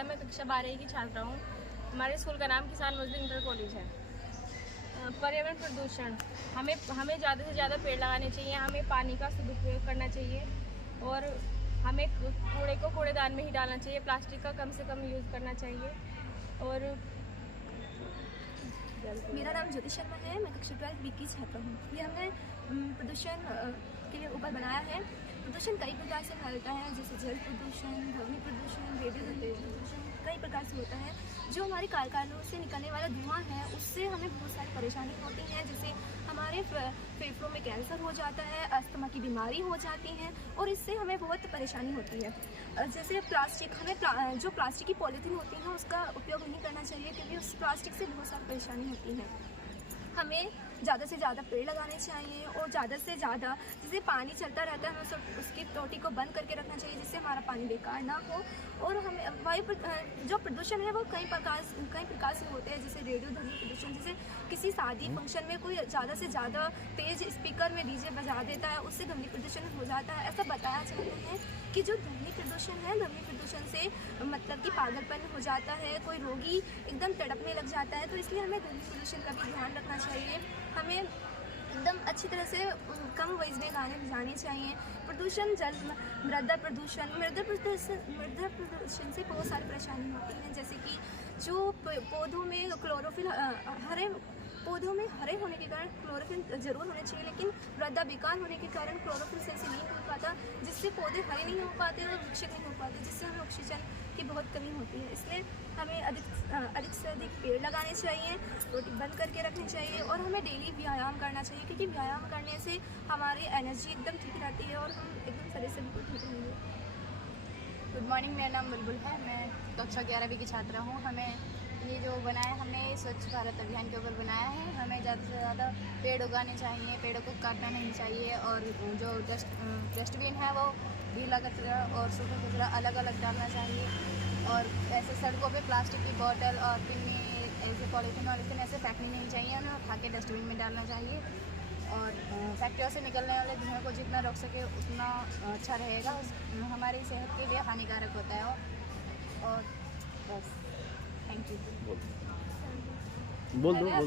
है। मैं कक्षा 12 की छात्रा हूँ। हमारे स्कूल का नाम किसान मजदूर इंटर कॉलेज है। पर्यावरण प्रदूषण, हमें ज़्यादा से ज़्यादा पेड़ लगाने चाहिए, हमें पानी का सदुपयोग करना चाहिए और हमें कूड़े को कूड़ेदान में ही डालना चाहिए। प्लास्टिक का कम से कम यूज़ करना चाहिए। और मेरा नाम ज्योति शर्मा है। मैं कक्षा 12 बी की छात्रा हूँ। ये हमने प्रदूषण के ऊपर बनाया है। प्रदूषण कई प्रकार से फैलता है, जैसे जल प्रदूषण, ध्वनि प्रदूषण, रेडियो प्रदूषण, कई प्रकार से होता है। जो हमारे कारखानों से निकलने वाला धुआं है, उससे हमें बहुत सारी परेशानी होती हैं, जैसे हमारे फेफड़ों में कैंसर हो जाता है, अस्थमा की बीमारी हो जाती है और इससे हमें बहुत परेशानी होती है। जैसे प्लास्टिक, हमें जो प्लास्टिक की पॉलीथीन होती है उसका उपयोग नहीं करना चाहिए, क्योंकि उस प्लास्टिक से बहुत सारी परेशानी होती है। हमें ज़्यादा से ज़्यादा पेड़ लगाने चाहिए और ज़्यादा से ज़्यादा, जैसे पानी चलता रहता है, हमें उसकी टोटी को बंद करके रखना चाहिए, जिससे हमारा पानी बेकार ना हो। और हमें जो प्रदूषण है वो कई प्रकार से होते हैं, जैसे रेडियो ध्वनि प्रदूषण, जैसे किसी शादी फंक्शन में कोई ज़्यादा से ज़्यादा तेज़ स्पीकर में डीजे बजा देता है, उससे ध्वनि प्रदूषण हो जाता है। ऐसा बताया जाता है कि जो ध्वनि प्रदूषण है, ध्वनि प्रदूषण से मतलब कि पागलपन हो जाता है, कोई रोगी एकदम तड़पने लग जाता है। तो इसलिए हमें ध्वनि प्रदूषण का भी ध्यान रखना चाहिए। हमें एकदम अच्छी तरह से कम वॉइस में गाने बजाने चाहिए। प्रदूषण, जल मृदा प्रदूषण से बहुत सारी परेशानी होती हैं, जैसे कि जो पौधों में क्लोरोफिल पौधों में हरे होने के कारण क्लोरोफिल जरूर होने चाहिए, लेकिन मृदा बेकार होने के कारण क्लोरोफिल सही से नहीं हो पाता, जिससे पौधे हरे नहीं हो पाते और विकसित नहीं हो पाते, जिससे हमें ऑक्सीजन की बहुत कमी होती है। इसलिए हमें अधिक से अधिक पेड़ लगाने चाहिए, रोटी बंद करके रखनी चाहिए और हमें डेली व्यायाम करना चाहिए, क्योंकि व्यायाम करने से हमारी एनर्जी एकदम ठीक रहती है और हम एकदम शरीर से बिल्कुल ठीक रहेंगे। गुड मॉर्निंग, मेरा नाम बुलबुल है। मैं कक्षा 11 की छात्रा हूँ। हमें ये जो बनाया, हमने स्वच्छ भारत अभियान के ऊपर बनाया है। हमें ज़्यादा से ज़्यादा पेड़ उगाने चाहिए, पेड़ों को काटना नहीं चाहिए और जो डस्टबिन है वो गीला कचरा और सूखा कचरा अलग अलग डालना चाहिए। और ऐसे सड़कों पे प्लास्टिक की बोतल और पिन्नी, ऐसे पॉलीथीन वॉलीथीन ऐसे फेंकनी नहीं चाहिए, उन्हें उठा के डस्टबिन में डालना चाहिए। और फैक्ट्रियों से निकलने वाले धुएँ को जितना रोक सके उतना अच्छा रहेगा। हमारी सेहत के लिए हानिकारक होता है। और बस, थैंक यू। बोल दो यार।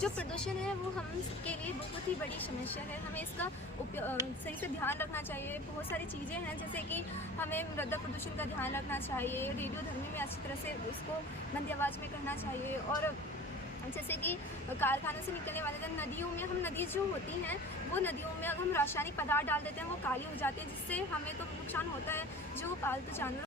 जो प्रदूषण है वो हम के लिए बहुत ही बड़ी समस्या है। हमें इसका सही से ध्यान रखना चाहिए। बहुत सारी चीज़ें हैं, जैसे कि हमें मृदा प्रदूषण का ध्यान रखना चाहिए, रेडियो ध्वनि में अच्छी तरह से उसको मंद आवाज़ में करना चाहिए। और जैसे कि कारखानों से निकलने वाले नदियों में, हम नदी जो होती हैं वो नदियों में अगर हम रासायनिक पदार्थ डाल देते हैं वो काली हो जाती है, जिससे हमें तो नुकसान होता है। जो पालतू जानवर